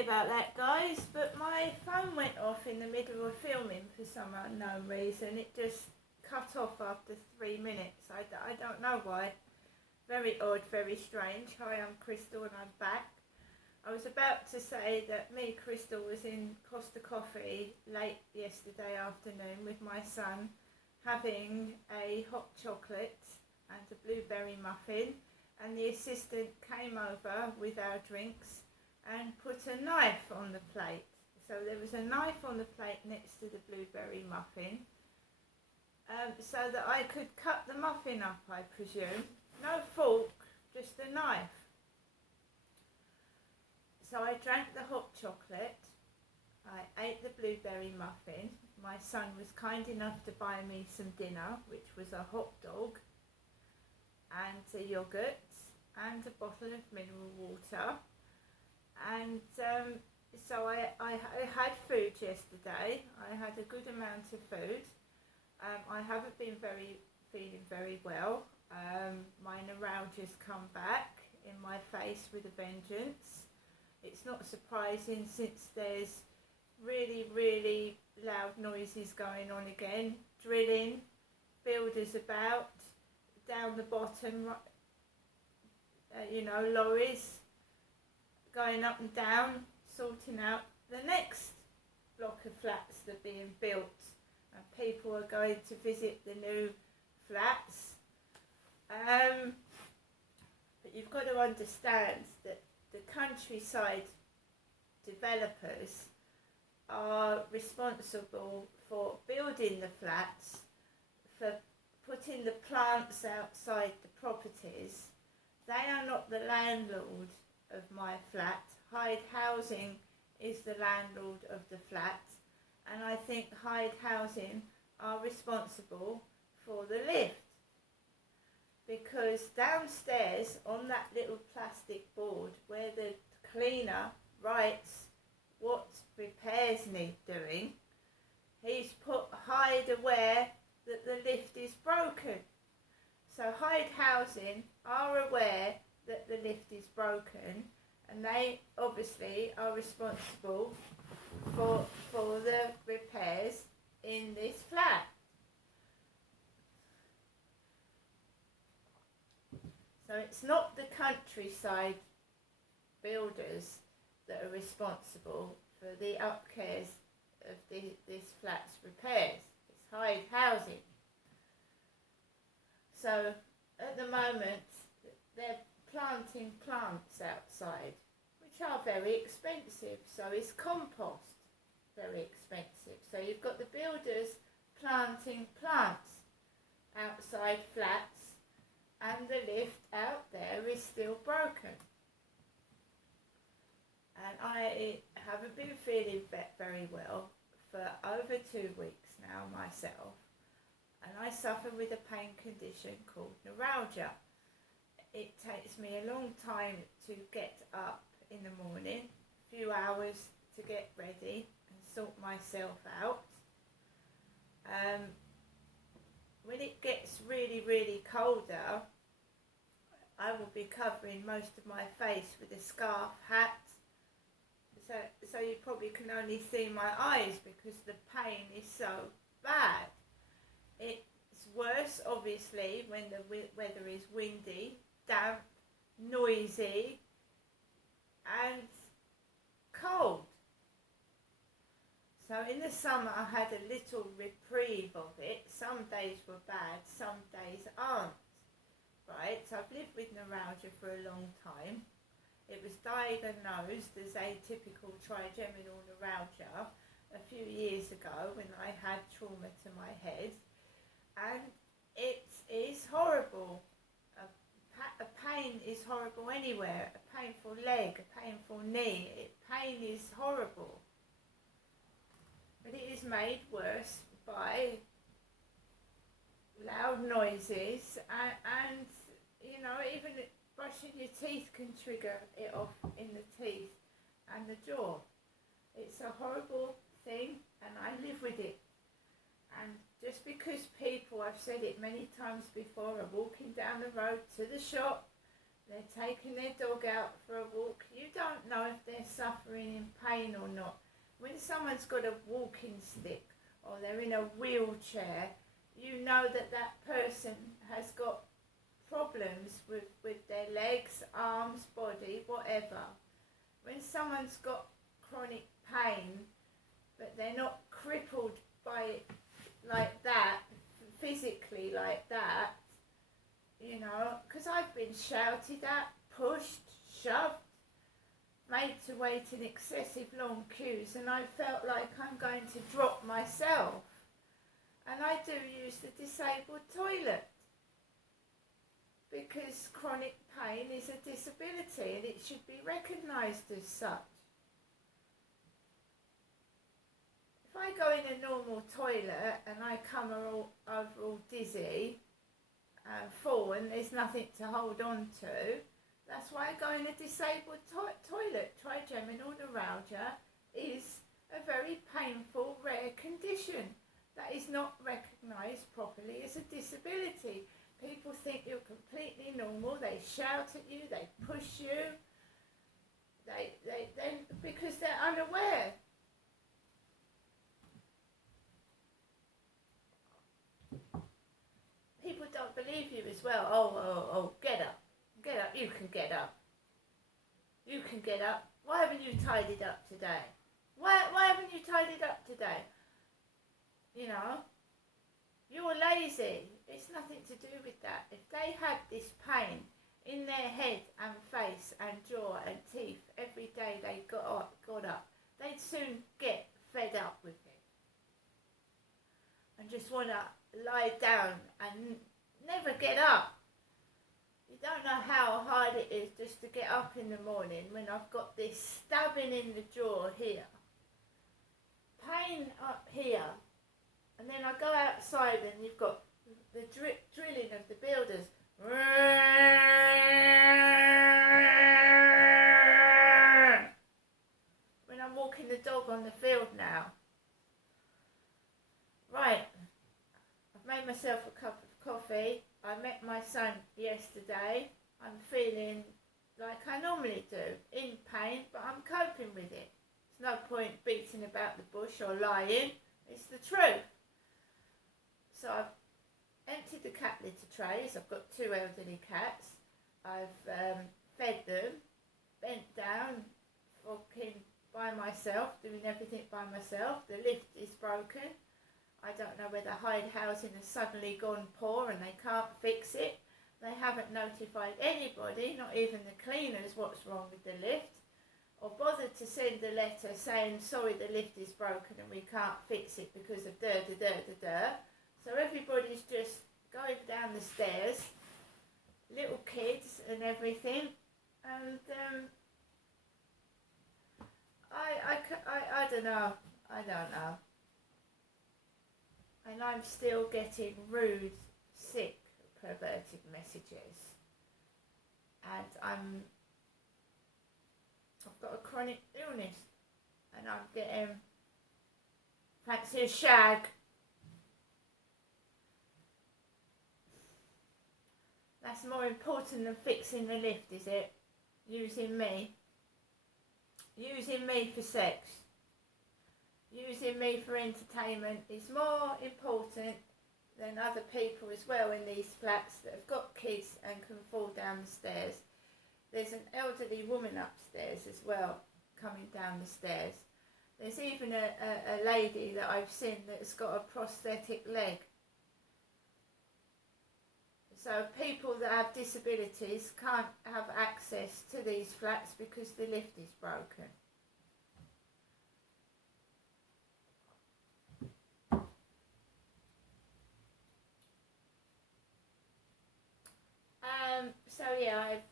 Sorry about that, guys, but my phone went off in the middle of filming for some unknown reason. It just cut off after 3 minutes. I don't know why. Very odd, very strange. Hi, I'm Crystal and I'm back. I was about to say that me, Crystal, was in Costa Coffee late yesterday afternoon with my son having a hot chocolate and a blueberry muffin, and the assistant came over with our drinks and put a knife on the plate. So there was a knife on the plate next to the blueberry muffin, so that I could cut the muffin up, I presume. No fork, just a knife. So I drank the hot chocolate, I ate the blueberry muffin. My son was kind enough to buy me some dinner, which was a hot dog and a yoghurt and a bottle of mineral water. And so I had food yesterday. I had a good amount of food. I haven't been feeling very well. My neuralgia's come back in my face with a vengeance. It's not surprising since there's really loud noises going on again. Drilling, builders about, down the bottom, lorries going up and down, sorting out the next block of flats that are being built. And people are going to visit the new flats. But you've got to understand that the countryside developers are responsible for building the flats, for putting the plants outside the properties. They are not the landlord of my flat. Hyde Housing is the landlord of the flat, and I think Hyde Housing are responsible for the lift, because downstairs on that little plastic board where the cleaner writes what repairs need doing, he's put Hyde aware that the lift is broken. So Hyde Housing are aware that the lift is broken, and they obviously are responsible for the repairs in this flat. So it's not the countryside builders that are responsible for the upcares of this flat's repairs. It's Hyde Housing. So at the moment they're planting plants outside, which are very expensive. So is compost very expensive. So you've got the builders planting plants outside flats, and the lift out there is still broken. And I haven't been feeling very well for over 2 weeks now myself, and I suffer with a pain condition called neuralgia. It takes me a long time to get up in the morning, a few hours to get ready and sort myself out. When it gets really colder, I will be covering most of my face with a scarf, hat, so you probably can only see my eyes because the pain is so bad. It's worse obviously when the weather is windy, damp, noisy and cold. So in the summer I had a little reprieve of it. Some days were bad, some days aren't. Right, so I've lived with neuralgia for a long time. It was diagnosed as atypical trigeminal neuralgia a few years ago when I had trauma to my head, and it is horrible. A pain is horrible anywhere. A painful leg, a painful knee. Pain is horrible. But it is made worse by loud noises and even brushing your teeth can trigger it off in the teeth and the jaw. It's a horrible thing, and I live with it. And just because people, I've said it many times before, are walking down the road to the shop, they're taking their dog out for a walk. You don't know if they're suffering in pain or not. When someone's got a walking stick or they're in a wheelchair, you know that that person has got problems with their legs, arms, body, whatever. When someone's got chronic pain, but they're not crippled by it like that, physically like that, you know, because I've been shouted at, pushed, shoved, made to wait in excessive long queues, and I felt like I'm going to drop myself. And I do use the disabled toilet because chronic pain is a disability and it should be recognised as such. If I go in a normal toilet and I come over all dizzy and fall and there's nothing to hold on to, that's why I go in a disabled toilet. Trigeminal neuralgia is a very painful, rare condition that is not recognised properly as a disability. People think you're completely normal, they shout at you, they push you, they because they're unaware. People don't believe you as well. Oh, get up, you can get up. You can get up. Why haven't you tidied up today? Why haven't you tidied up today? You know, you're lazy. It's nothing to do with that. If they had this pain in their head and face and jaw and teeth every day they got up, they'd soon get fed up with it and just want to lie down and never get up. You don't know how hard it is just to get up in the morning when I've got this stabbing in the jaw here, pain up here, and then I go outside and you've got the drilling of the builders. When I'm walking the dog on the field now. Right, I've made myself a cup of coffee. I met my son yesterday. I'm feeling like I normally do, in pain, but I'm coping with it. There's no point beating about the bush or lying. It's the truth. So I've emptied the cat litter trays. I've got 2 elderly cats. I've fed them, bent down, walking by myself, doing everything by myself. The lift is broken. I don't know whether Hyde Housing has suddenly gone poor and they can't fix it. They haven't notified anybody, not even the cleaners, what's wrong with the lift, or bothered to send a letter saying, sorry, the lift is broken and we can't fix it because of da-da-da-da-da. So everybody's just going down the stairs, little kids and everything, and I don't know. And I'm still getting rude, sick, perverted messages. And I've got a chronic illness, and I'm getting fancy a shag. That's more important than fixing the lift, is it? Using me for sex. Using me for entertainment is more important than other people as well in these flats that have got kids and can fall down the stairs. There's an elderly woman upstairs as well, coming down the stairs. There's even a lady that I've seen that's got a prosthetic leg. So people that have disabilities can't have access to these flats because the lift is broken. So yeah, I've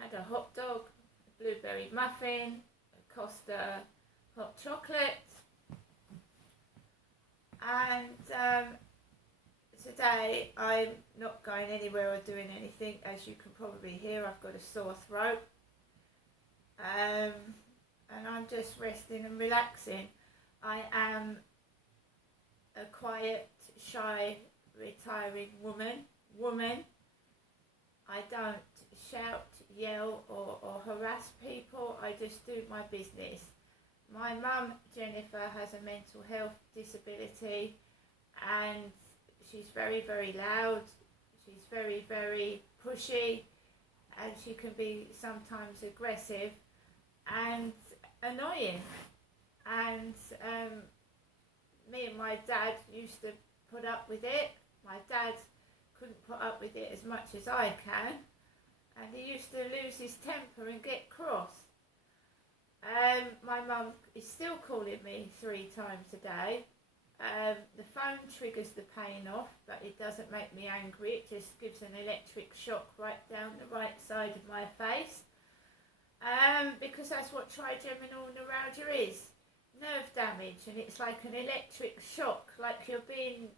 had a hot dog, a blueberry muffin, a Costa hot chocolate, and today I'm not going anywhere or doing anything. As you can probably hear, I've got a sore throat, and I'm just resting and relaxing. I am a quiet, shy, retiring woman. I don't shout, yell or harass people. I just do my business. My mum, Jennifer, has a mental health disability and she's very, very loud. She's very, very pushy and she can be sometimes aggressive and annoying. And me and my dad used to put up with it. My dad couldn't put up with it as much as I can, and he used to lose his temper and get cross. My mum is still calling me 3 times a day. The phone triggers the pain off, but it doesn't make me angry. It just gives an electric shock right down the right side of my face. Because that's what trigeminal neuralgia is. Nerve damage, and it's like an electric shock, like you're being...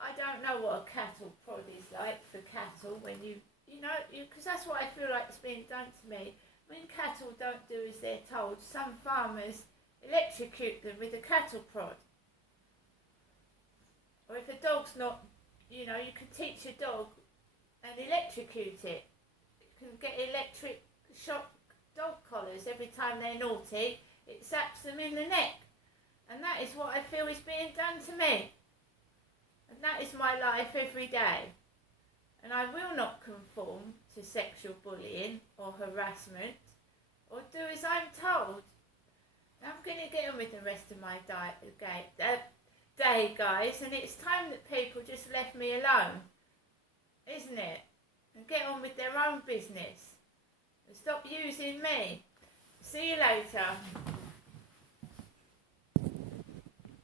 I don't know what a cattle prod is like for cattle when you know, because that's what I feel like is being done to me. When cattle don't do as they're told, some farmers electrocute them with a cattle prod. Or if a dog's not, you can teach a dog and electrocute it. You can get electric shock dog collars every time they're naughty. It zaps them in the neck. And that is what I feel is being done to me. And that is my life every day. And I will not conform to sexual bullying or harassment or do as I'm told. I'm going to get on with the rest of my day, guys. And it's time that people just left me alone, isn't it? And get on with their own business. And stop using me. See you later.